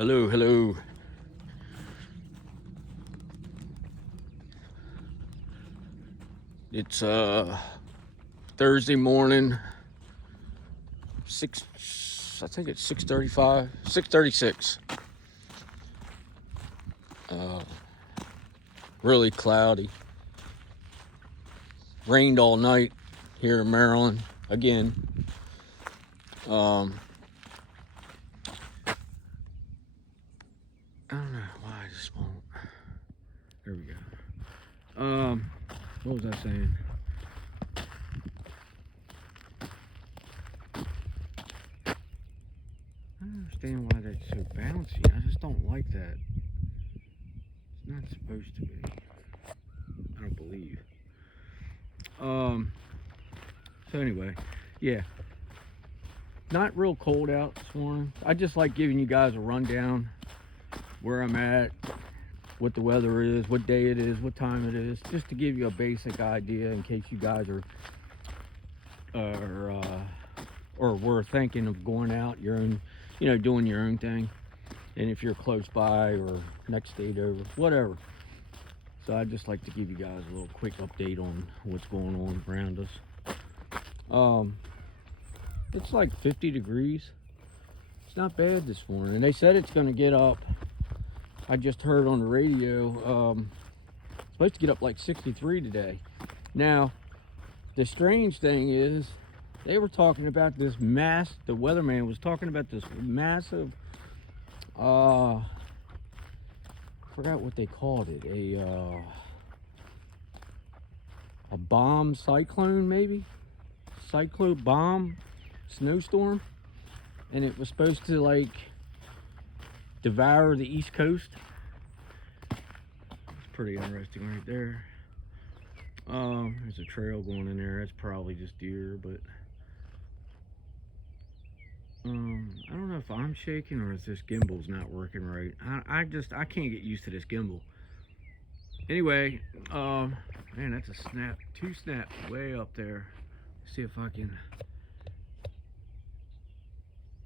Hello, hello. It's Thursday morning, I think it's 6:35, 6:36. Really cloudy. Rained all night here in Maryland again. I don't know why I just won't. There we go. What was I saying? I don't understand why that's so bouncy. I just don't like that. It's not supposed to be. I don't believe. So anyway, yeah. Not real cold out this morning. I just like giving you guys a rundown where I'm at, what the weather is, what day it is, what time it is, just to give you a basic idea in case you guys are or were thinking of going out your own, doing your own thing, and if you're close by or next state over, whatever. So I just like to give you guys a little quick update on what's going on around us. It's like 50 degrees. It's not bad this morning, and they said it's going to get up. I just heard on the radio, it's supposed to get up like 63 today. Now, the strange thing is, they were talking about this the weatherman was talking about this massive, I forgot what they called it, a bomb cyclone, maybe? Cyclone bomb snowstorm, and it was supposed to like devour the East Coast. It's pretty interesting right there. There's a trail going in there. That's probably just deer, but I don't know if I'm shaking or if this gimbal's not working right. I can't get used to this gimbal. Anyway, man, that's a snap, 2 snaps way up there. See if I can.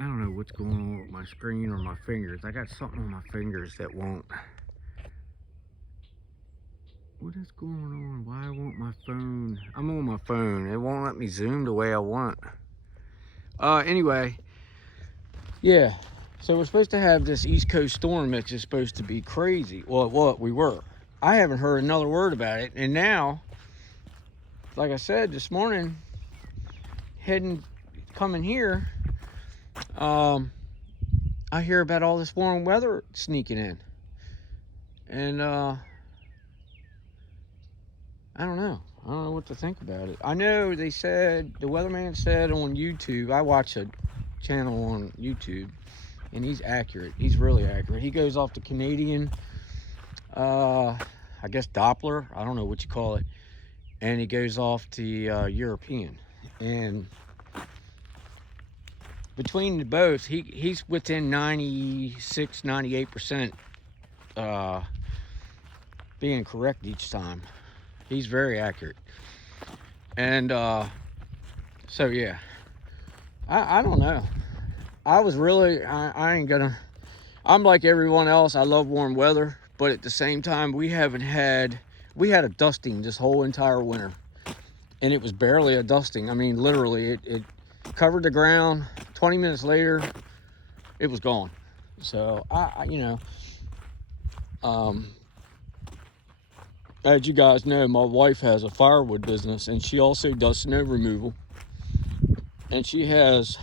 I don't know what's going on with my screen or my fingers. I got something on my fingers that won't. What is going on? Why won't my phone? I'm on my phone. It won't let me zoom the way I want. Anyway, yeah. So we're supposed to have this East Coast storm that's just supposed to be crazy. Well, what we were. I haven't heard another word about it. And now, like I said this morning, coming here, I hear about all this warm weather sneaking in. And I don't know. I don't know what to think about it. I know they said, the weatherman said on YouTube, I watch a channel on YouTube, and he's accurate. He's really accurate. He goes off the Canadian, I guess Doppler, I don't know what you call it, and he goes off the European. And between the both, he's within 96, 98% being correct each time. He's very accurate. And so yeah, I don't know. I was really, I ain't gonna, I'm like everyone else. I love warm weather, but at the same time, we had a dusting this whole entire winter, and it was barely a dusting. I mean, literally, it covered the ground. 20 minutes later, it was gone. So as you guys know, my wife has a firewood business, and she also does snow removal. And she has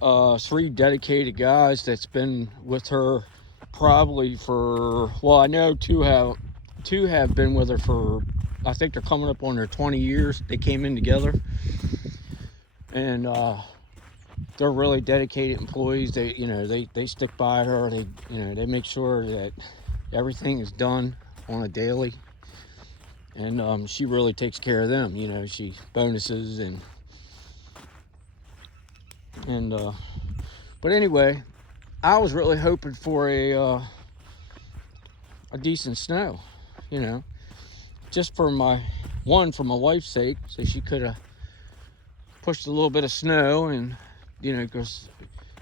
3 dedicated guys that's been with her probably for, well, I know two have been with her for, I think they're coming up on their 20 years. They came in together, and they're really dedicated employees. They stick by her. They make sure that everything is done on a daily, and she really takes care of them. She bonuses but anyway, I was really hoping for a decent snow, just for my wife's sake, so she could have pushed a little bit of snow. And because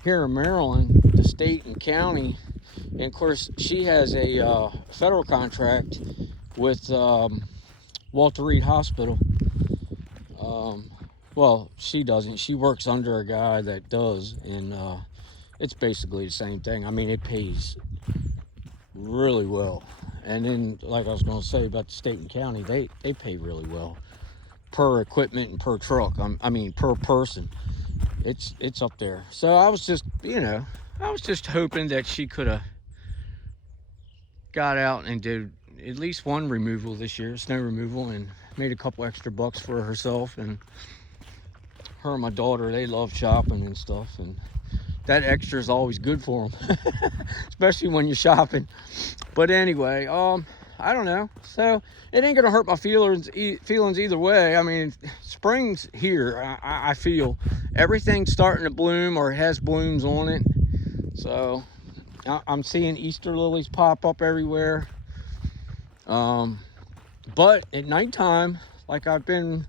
here in Maryland, the state and county, and of course she has a federal contract with Walter Reed Hospital. Well, she doesn't. She works under a guy that does, and it's basically the same thing. I mean, it pays really well. And then, like I was going to say about the state and county, they pay really well per equipment and per truck. I mean, per person. It's up there. So I was just, I was just hoping that she could have got out and did at least one removal this year, snow removal, and made a couple extra bucks for herself. And her and my daughter, they love shopping and stuff, and that extra is always good for them, especially when you're shopping. But anyway, I don't know. So it ain't gonna hurt my feelings either way. I mean, spring's here. I feel everything's starting to bloom, or it has blooms on it. So I'm seeing Easter lilies pop up everywhere. But at nighttime, like I've been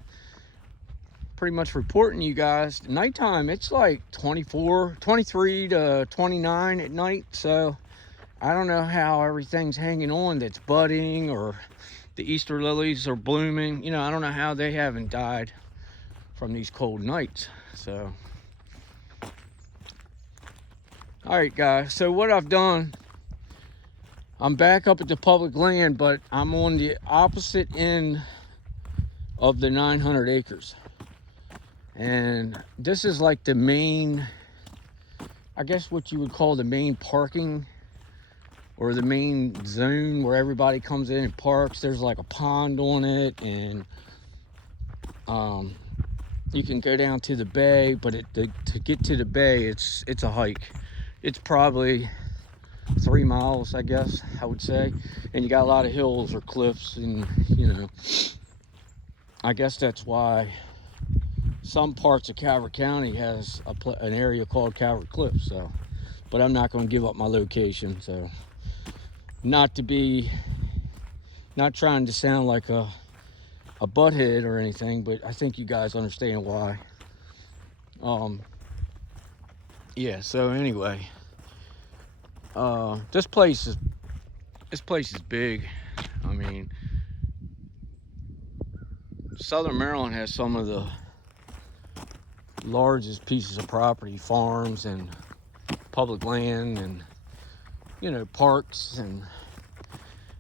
pretty much reporting you guys, nighttime it's like 23 to 29 at night. So I don't know how everything's hanging on that's budding, or the Easter lilies are blooming. I don't know how they haven't died from these cold nights. So all right, guys, so what I've done, I'm back up at the public land, but I'm on the opposite end of the 900 acres. And this is like the main, I guess what you would call the main parking, or the main zone where everybody comes in and parks. There's like a pond on it, and you can go down to the bay, but to get to the bay, it's a hike. It's probably 3 miles, I guess I would say, and you got a lot of hills or cliffs, and I guess that's why some parts of Calvert County has an area called Calvert Cliffs. So, but I'm not going to give up my location. So, not trying to sound like a butthead or anything, but I think you guys understand why. Yeah. So anyway, this place is big. I mean, Southern Maryland has some of the largest pieces of property, farms and public land, and parks. And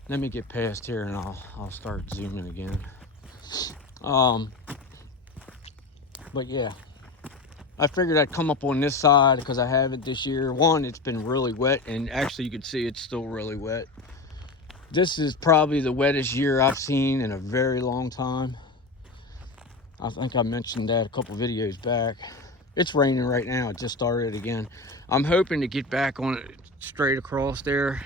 let me get past here and I'll start zooming again. But yeah, I figured I'd come up on this side because I haven't this year. One, it's been really wet, and actually you can see it's still really wet. This is probably the wettest year I've seen in a very long time. I think I mentioned that a couple videos back. It's raining right now. It just started again. I'm hoping to get back on it straight across there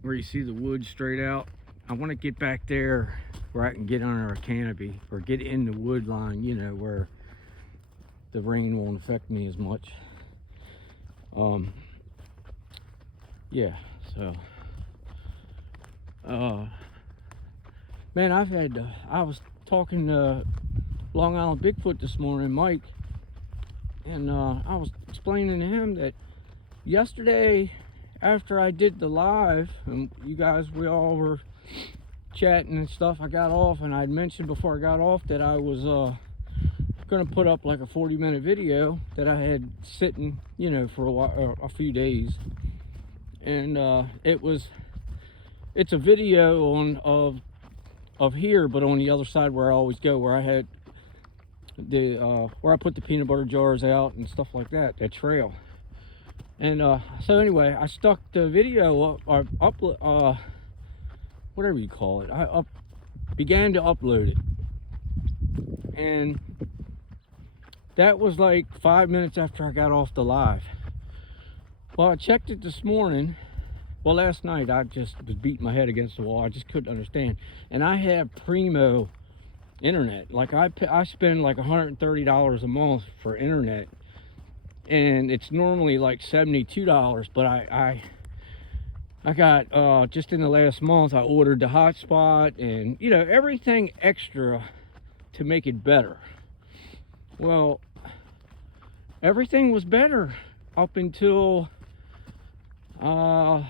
where you see the wood straight out. I want to get back there where I can get under a canopy, or get in the wood line, where the rain won't affect me as much. Yeah, so man, I was talking to Long Island Bigfoot this morning, Mike, and I was explaining to him that yesterday after I did the live, and you guys, we all were chatting and stuff, I got off, and I'd mentioned before I got off that I was gonna put up like a 40-minute video that I had sitting, for a while, a few days. And it's a video of here, but on the other side where I always go, where I had where I put the peanut butter jars out and stuff like that, that trail. And so anyway, I stuck the video up, whatever you call it. I began to upload it, and that was like 5 minutes after I got off the live. Well, I checked it this morning. Well, last night I just was beating my head against the wall. I just couldn't understand. And I have primo internet. Like I spend like $130 a month for internet, and it's normally like $72. But I got just in the last month I ordered the hotspot and everything extra to make it better. Well, everything was better up until, I'm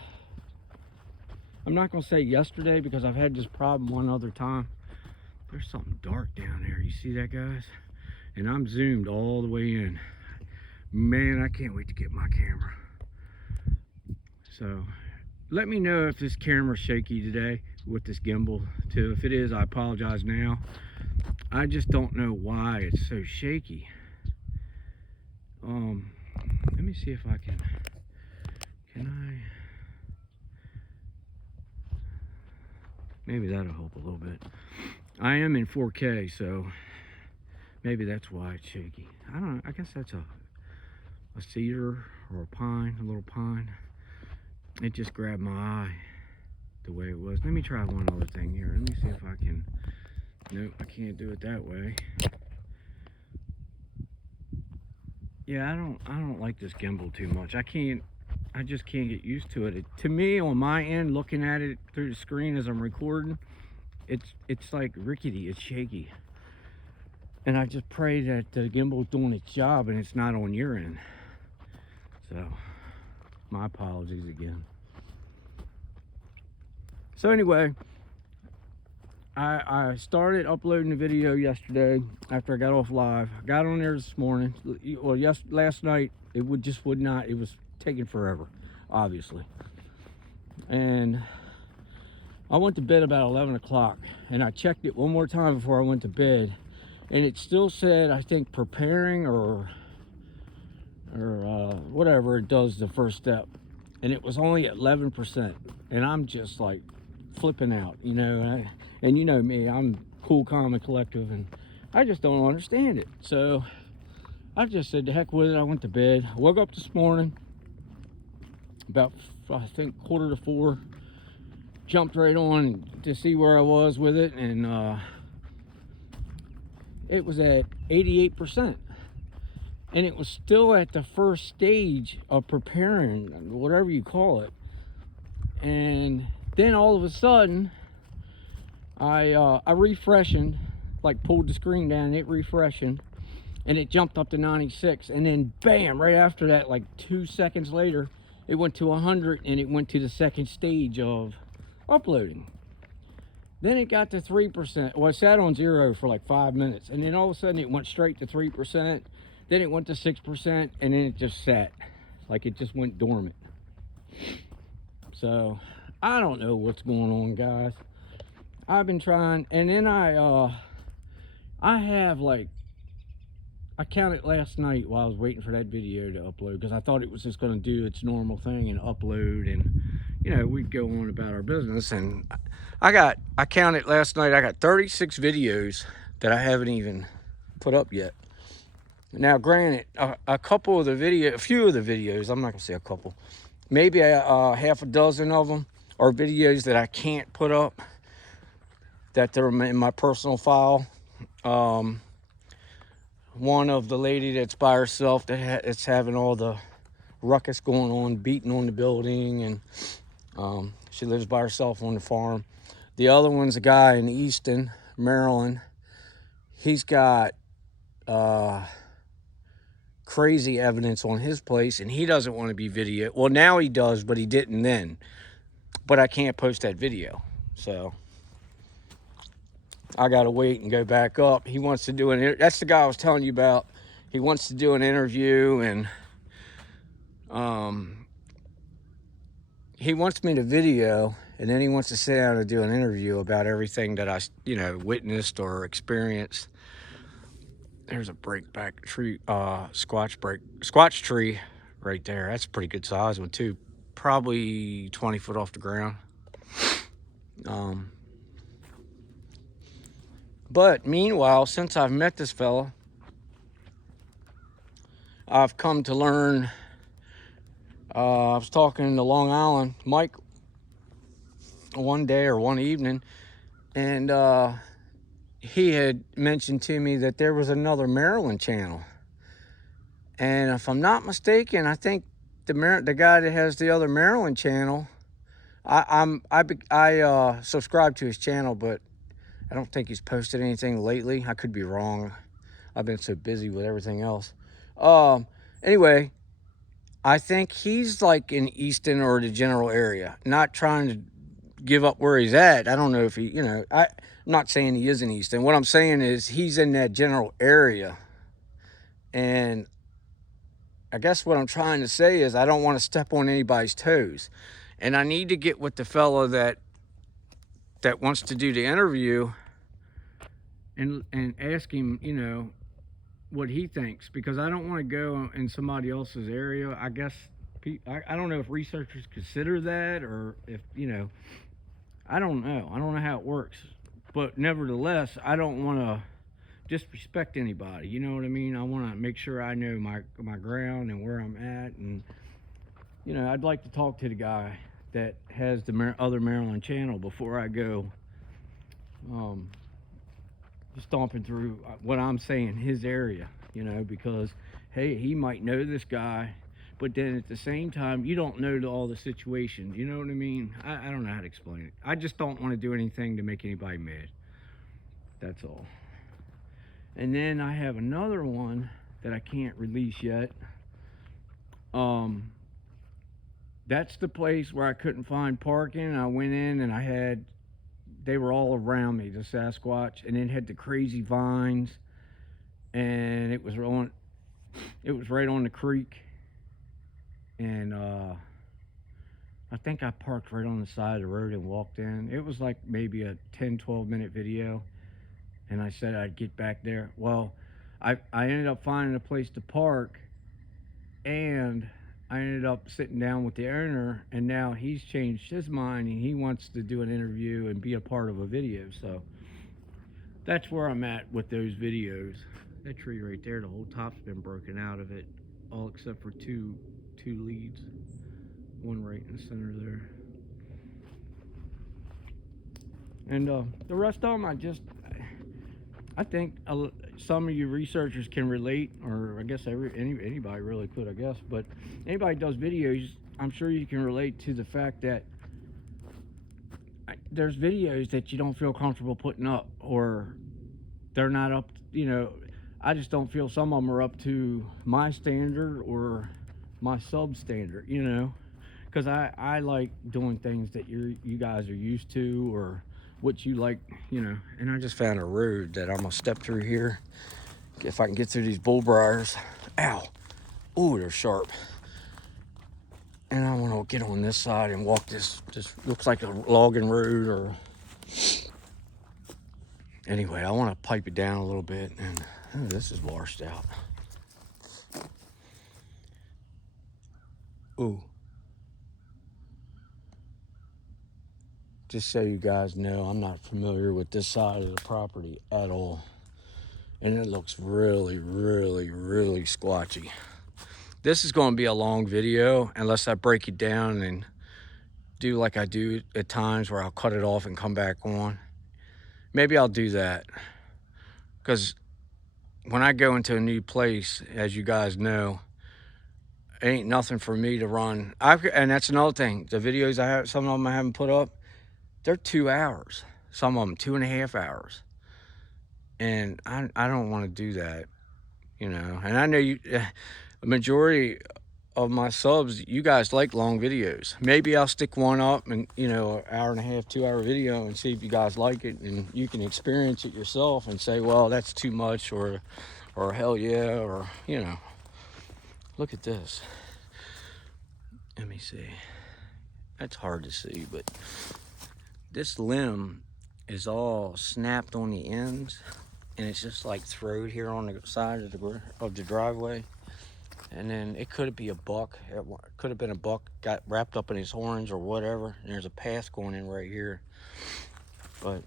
not going to say yesterday because I've had this problem one other time. There's something dark down there. You see that, guys? And I'm zoomed all the way in. Man, I can't wait to get my camera. So let me know if this camera's shaky today with this gimbal too. If it is, I apologize now. I just don't know why it's so shaky. Let me see if I can maybe that'll help a little bit. I am in 4K, so maybe that's why it's shaky. I don't know, I guess that's a cedar or a pine, a little pine. It just grabbed my eye the way it was. Let me try one other thing here. Let me see if I can. Nope, I can't do it that way. Yeah, I don't like this gimbal too much. I just can't get used to it. To me, on my end, looking at it through the screen as I'm recording, it's like rickety, it's shaky. And I just pray that the gimbal's doing its job and it's not on your end. So, my apologies again. So anyway, I started uploading the video yesterday after I got off live. I got on there this morning. Well, last night it would not. It was taking forever, obviously. And I went to bed about 11 o'clock, and I checked it one more time before I went to bed, and it still said, I think, preparing or whatever it does, the first step, and it was only at 11%, and I'm just like flipping out, you know. And you know me, I'm cool, calm, and collective, and I just don't understand it. So I just said, the heck with it. I went to bed. I woke up this morning about, I think, 3:45, jumped right on to see where I was with it, and it was at 88%. And it was still at the first stage of preparing, whatever you call it. And then all of a sudden, I refreshing, like pulled the screen down, it refreshing, and it jumped up to 96. And then bam, right after that, like 2 seconds later, it went to 100, and it went to the second stage of uploading. Then it got to 3%. Well, it sat on 0 for like 5 minutes, and then all of a sudden it went straight to 3%. Then it went to 6%, and then it just sat, like it just went dormant. So I don't know what's going on, guys. I've been trying, and then I have, like, I counted last night while I was waiting for that video to upload, because I thought it was just going to do its normal thing and upload, and you know, we'd go on about our business. And I counted last night, I got 36 videos that I haven't even put up yet. Now granted, a few of the videos, I'm not gonna say a couple, maybe half a dozen of them are videos that I can't put up, that they're in my personal file. One of the lady that's by herself, that's having all the ruckus going on, beating on the building, and she lives by herself on the farm. The other one's a guy in Easton, Maryland. He's got crazy evidence on his place, and he doesn't want to be video. Well, now he does, but he didn't then. But I can't post that video, so I gotta wait and go back up. He wants to do that's the guy I was telling you about. He wants to do an interview, and he wants me to video, and then he wants to sit down and do an interview about everything that I, you know, witnessed or experienced. There's a breakback tree, squash tree right there. That's a pretty good size one too. Probably 20 foot off the ground. But meanwhile, since I've met this fella, I've come to learn. I was talking to Long Island Mike one day or one evening, and he had mentioned to me that there was another Maryland channel, and if I'm not mistaken, I think the guy that has the other Maryland channel, I subscribe to his channel, but I don't think he's posted anything lately. I could be wrong. I've been so busy with everything else. Anyway, I think he's like in Easton or the general area, not trying to give up where he's at. I don't know if he, I'm not saying he is in Easton. What I'm saying is he's in that general area. And I guess what I'm trying to say is I don't want to step on anybody's toes. And I need to get with the fellow that wants to do the interview and ask him, what he thinks, because I don't want to go in somebody else's area. I guess I don't know if researchers consider that, or if I don't know. I don't know how it works, but nevertheless, I don't want to disrespect anybody. You know what I mean? I want to make sure I know my ground and where I'm at, and I'd like to talk to the guy that has the other Maryland channel before I go um, stomping through what I'm saying, his area, because hey, he might know this guy, but then at the same time, you don't know all the situations. You know what I mean? I don't know how to explain it. I just don't want to do anything to make anybody mad. That's all. And then I have another one that I can't release yet. That's the place where I couldn't find parking. I went in and they were all around me, the Sasquatch, and it had the crazy vines, and it was right on the creek, and I think I parked right on the side of the road and walked in. It was like maybe a 10-12 minute video, and I said I'd get back there. Well, I ended up finding a place to park, and I ended up sitting down with the owner, and now he's changed his mind and he wants to do an interview and be a part of a video. So that's where I'm at with those videos. That tree right there, the whole top's been broken out of it, all except for two leads, one right in the center there. And the rest of them, I think some of you researchers can relate, or I guess anybody really could, I guess. But anybody does videos, I'm sure you can relate to the fact that there's videos that you don't feel comfortable putting up, or they're not up. I just don't feel some of them are up to my standard or my sub standard. Because I like doing things that you guys are used to, or what you like, and I just found a road that I'm gonna step through here if I can get through these bull briars. Ow. Ooh, they're sharp. And I want to get on this side and walk this looks like a logging road, or anyway, I want to pipe it down a little bit, and this is washed out. Ooh. Just so you guys know, I'm not familiar with this side of the property at all. And it looks really, really, really squatchy. This is going to be a long video unless I break it down and do like I do at times, where I'll cut it off and come back on. Maybe I'll do that, because when I go into a new place, as you guys know, it ain't nothing for me to run. And that's another thing. The videos I have, some of them I haven't put up, they're 2 hours. Some of them 2.5 hours. And I don't want to do that, And I know the majority of my subs, you guys like long videos. Maybe I'll stick one up and, an hour and a half, 2 hour video, and see if you guys like it, and you can experience it yourself and say, well, that's too much, or hell yeah, or, look at this. Let me see. That's hard to see, but this limb is all snapped on the ends, and it's just like throwed here on the side of the driveway. And then it could be a buck. It could have been a buck got wrapped up in his horns or whatever. And there's a path going in right here. But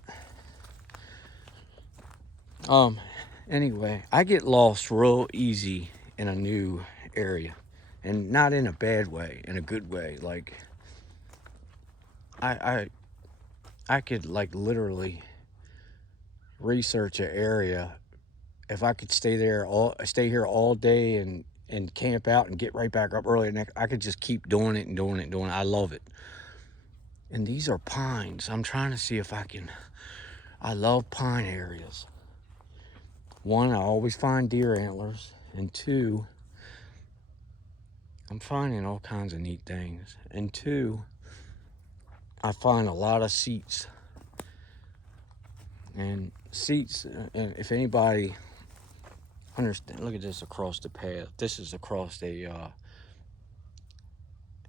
anyway, I get lost real easy in a new area, and not in a bad way, in a good way. Like I could like literally research an area. If I could stay here all day and camp out and get right back up early, and I could just keep doing it and doing it and doing it. I love it. And these are pines. I'm trying to see if I love pine areas. One, I always find deer antlers, and two, I'm finding all kinds of neat things. And two, I find a lot of seats. And seats, and if anybody understand, look at this across the path. This is across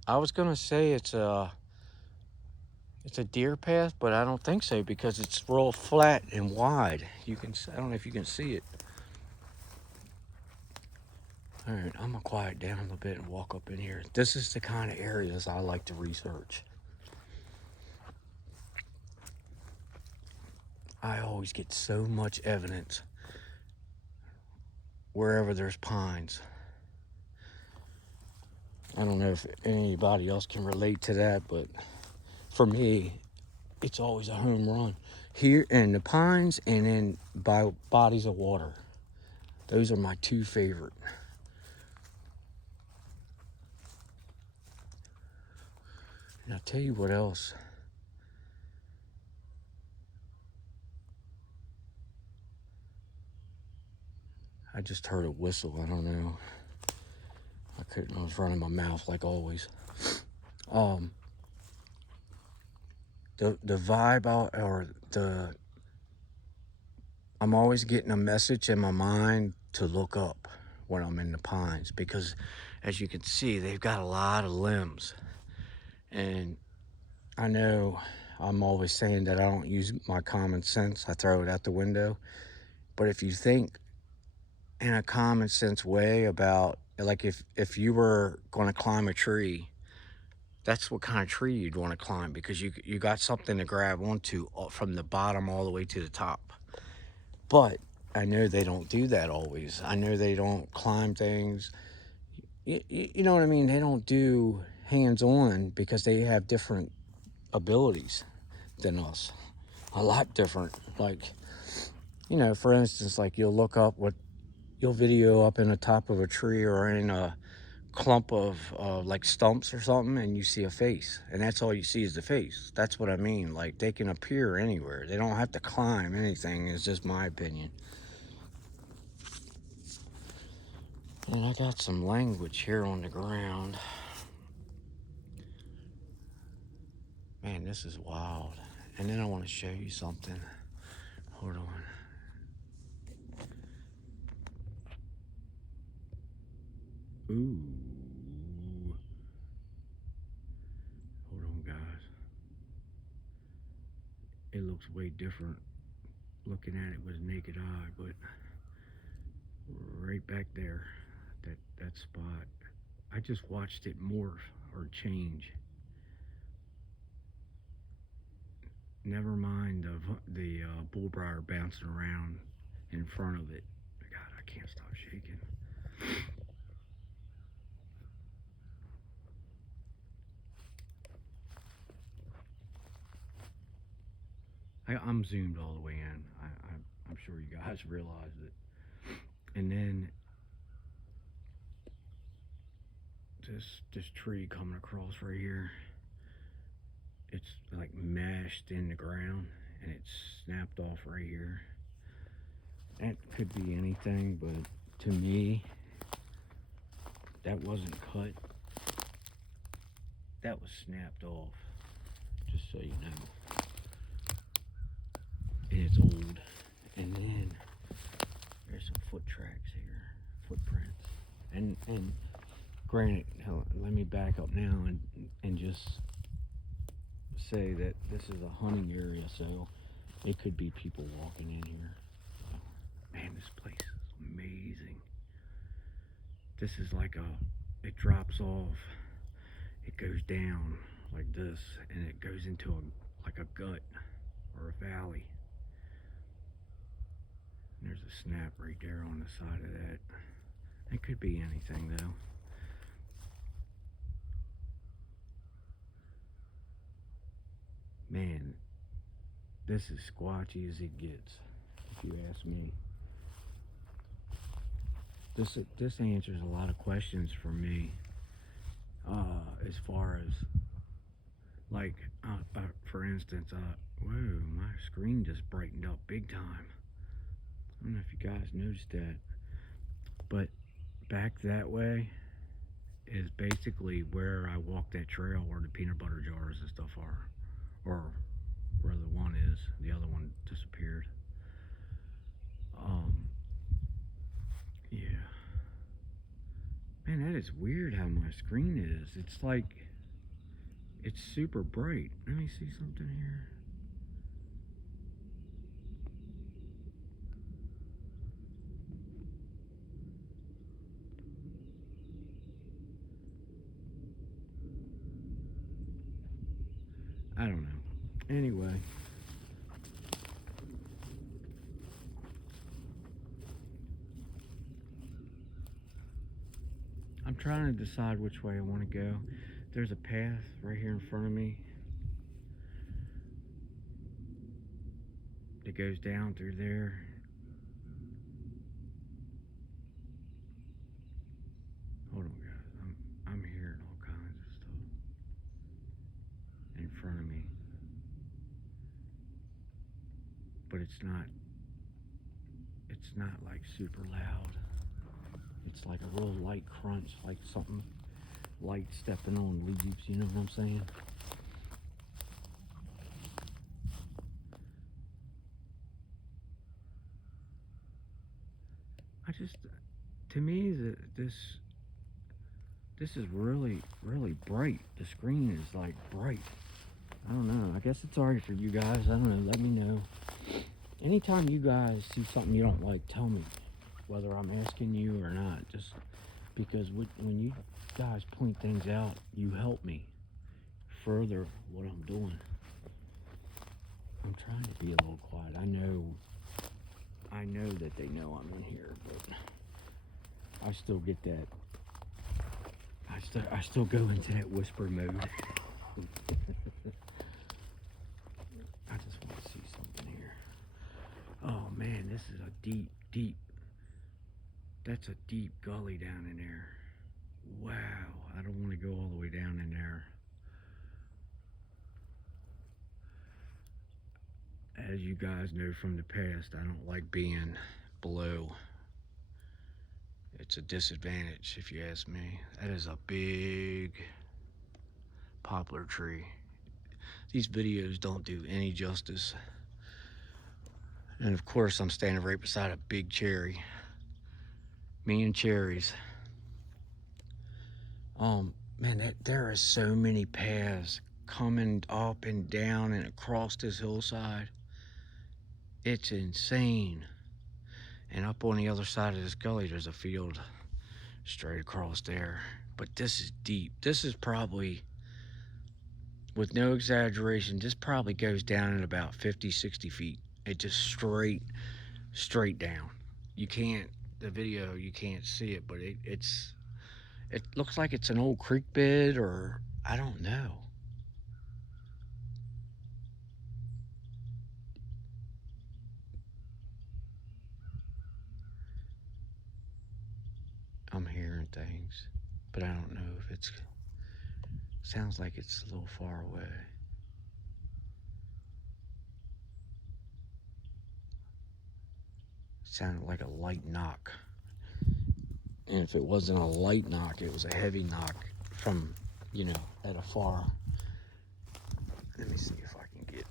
I was gonna say it's a deer path, but I don't think so because it's real flat and wide. I don't know if you can see it. All right, I'm gonna quiet down a little bit and walk up in here. This is the kind of areas I like to research. I always get so much evidence wherever there's pines. I don't know if anybody else can relate to that, but for me, it's always a home run. Here in the pines and in by bodies of water. Those are my two favorite. And I'll tell you what else. I just heard a whistle. I don't know. I was running my mouth like always. Um, the vibe or the I'm always getting a message in my mind to look up when I'm in the pines because, as you can see, they've got a lot of limbs, and I know I'm always saying that I don't use my common sense. I throw it out the window. But if you think in a common sense way about like if you were going to climb a tree, that's what kind of tree you'd want to climb because you got something to grab onto from the bottom all the way to the top. But I know they don't do that always. I know they don't climb things. You know what I mean? They don't do hands on because they have different abilities than us. A lot different. Like, for instance, like you'll video up in the top of a tree or in a clump of like stumps or something, and you see a face, and that's all you see is the face. That's what I mean. Like, they can appear anywhere. They don't have to climb anything. It's just my opinion. And I got some language here on the ground. Man, this is wild. And then I want to show you something. Hold on. Ooh. Hold on, guys. It looks way different looking at it with naked eye, but right back there, that spot, I just watched it morph or change. Never mind the bullbriar bouncing around in front of it. God, I can't stop shaking. I'm zoomed all the way in. I'm sure you guys realize it. And then this tree coming across right here, it's like mashed in the ground and it's snapped off right here. That could be anything, but to me, that wasn't cut. That was snapped off, just so you know. And it's old. And then there's some foot tracks here, footprints. And granted, let me back up now and just say that this is a hunting area, so it could be people walking in here. Man, this place is amazing. This is like it drops off, it goes down like this, and it goes into like a gut or a valley. And there's a snap right there on the side of that. It could be anything though. Man, this is squatchy as it gets, if you ask me. This answers a lot of questions for me, as far as like, for instance, whoa, my screen just brightened up big time. I don't know if you guys noticed that, but back that way is basically where I walk that trail where the peanut butter jars and stuff are, or where the one is. The other one disappeared. Um, yeah. Man, that is weird how my screen is. It's like, it's super bright. Let me see something here. I don't know. Anyway. I'm trying to decide which way I want to go. There's a path right here in front of me that goes down through there. Hold on, guys. I'm hearing all kinds of stuff in front of me, but it's not. It's not like super loud. It's like a real light crunch, like something light stepping on leaves. You know what I'm saying? To me, this is really, really bright. The screen is like bright. I don't know. I guess it's alright for you guys. I don't know. Let me know. Anytime you guys see something you don't like, tell me. Whether I'm asking you or not. Just because when you guys point things out, you help me further what I'm doing. I'm trying to be a little quiet. I know that they know I'm in here, but I still get that. I still go into that whisper mode. I just want to see something here. Oh man, this is a deep. That's a deep gully down in there. Wow, I don't want to go all the way down in there. As you guys know from the past, I don't like being below. It's a disadvantage if you ask me. That is a big poplar tree. These videos don't do any justice. And of course I'm standing right beside a big cherry. Me and cherries. Man, there are so many paths coming up and down and across this hillside. It's insane. And up on the other side of this gully, there's a field straight across there. But this is deep. This is probably, with no exaggeration, this probably goes down at about 50, 60 feet. It just straight down. You can't, the video, you can't see it, but it looks like it's an old creek bed, or I don't know. I'm hearing things, but I don't know if it's, sounds like it's a little far away. Sounded like a light knock. And if it wasn't a light knock, it was a heavy knock from, at a far. Let me see if I can get.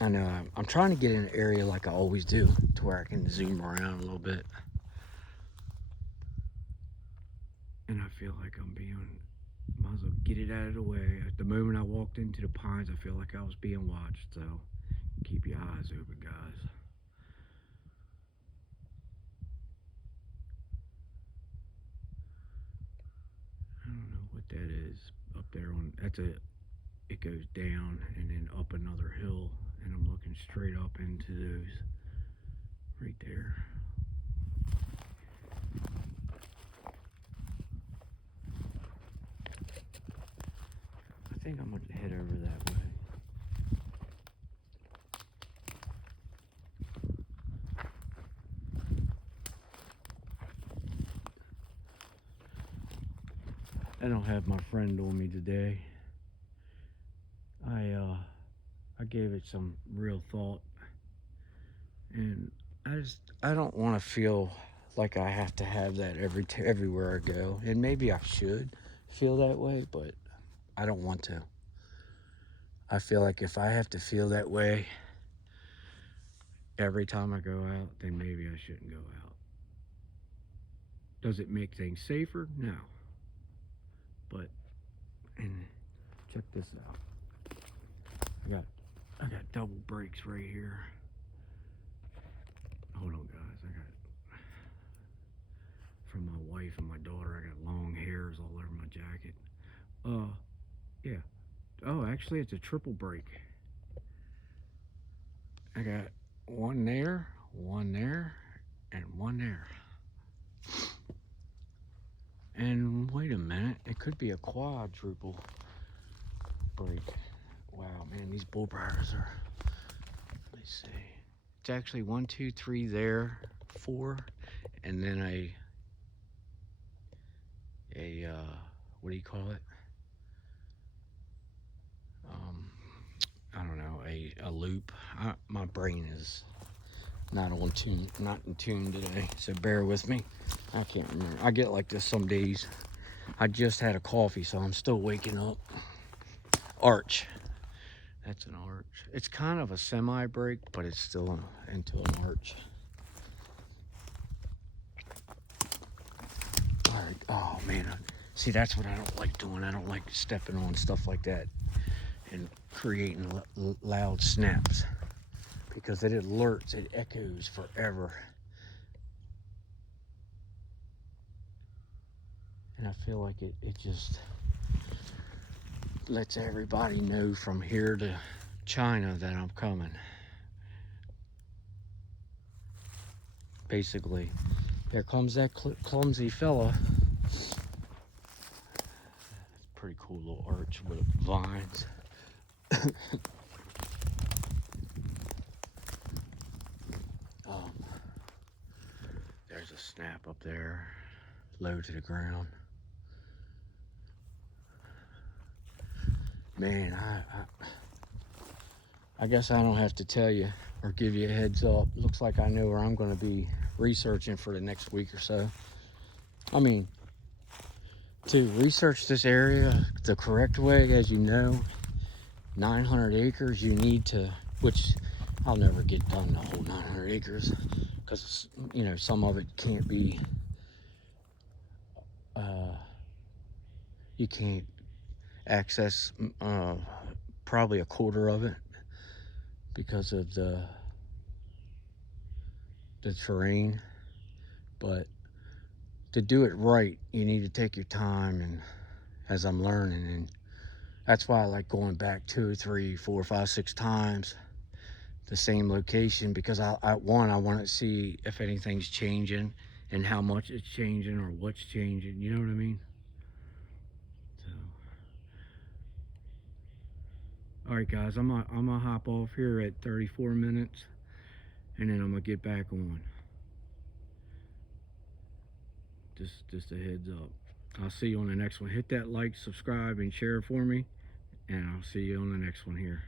I know I'm trying to get in an area like I always do, to where I can zoom around a little bit. And I feel like might as well get it out of the way. At the moment I walked into the pines, I feel like I was being watched, so keep your eyes open, guys. I don't know what that is up there it goes down and then up another hill, and I'm looking straight up into those right there. I think I'm going to head over that way. I don't have my friend on me today. I gave it some real thought, and I don't want to feel like I have to have that everywhere I go. And maybe I should feel that way, but I don't want to. I feel like if I have to feel that way every time I go out, then maybe I shouldn't go out. Does it make things safer? No. But, and check this out. I got double brakes right here. Hold on, guys. I got from my wife and my daughter. I got long hairs all over my jacket. Yeah. Oh, actually, it's a triple brake. I got one there, and one there. And wait a minute, it could be a quadruple brake. Wow, man, these bull briars are. Let me see. It's actually 1, 2, 3 there, 4, and then a what do you call it? I don't know, a loop. My brain is not in tune today, so bear with me. I can't remember. I get like this some days. I just had a coffee, so I'm still waking up. Arch. That's an arch. It's kind of a semi brake, but it's still into an arch. All right. Oh man, see, that's what I don't like doing. I don't like stepping on stuff like that and creating loud snaps, because it alerts, it echoes forever. And I feel like it just lets everybody know from here to China that I'm coming. Basically, there comes that clumsy fella. It's a pretty cool little arch with vines. There's a snap up there, low to the ground. Man, I guess I don't have to tell you or give you a heads up. Looks like I know where I'm going to be researching for the next week or so. I mean, to research this area the correct way, as you know, 900 acres, you need to, which I'll never get done the whole 900 acres, because, you know, some of it can't be, you can't access probably a quarter of it because of the terrain. But to do it right, you need to take your time, and as I'm learning, and that's why I like going back 2, 3, 4, 5, 6 times the same location, because I want to see if anything's changing and how much it's changing or what's changing, you know what I mean? So, all right, guys, I'm gonna hop off here at 34 minutes, and then I'm gonna get back on. Just a heads up. I'll see you on the next one. Hit that like, subscribe, and share for me, and I'll see you on the next one here.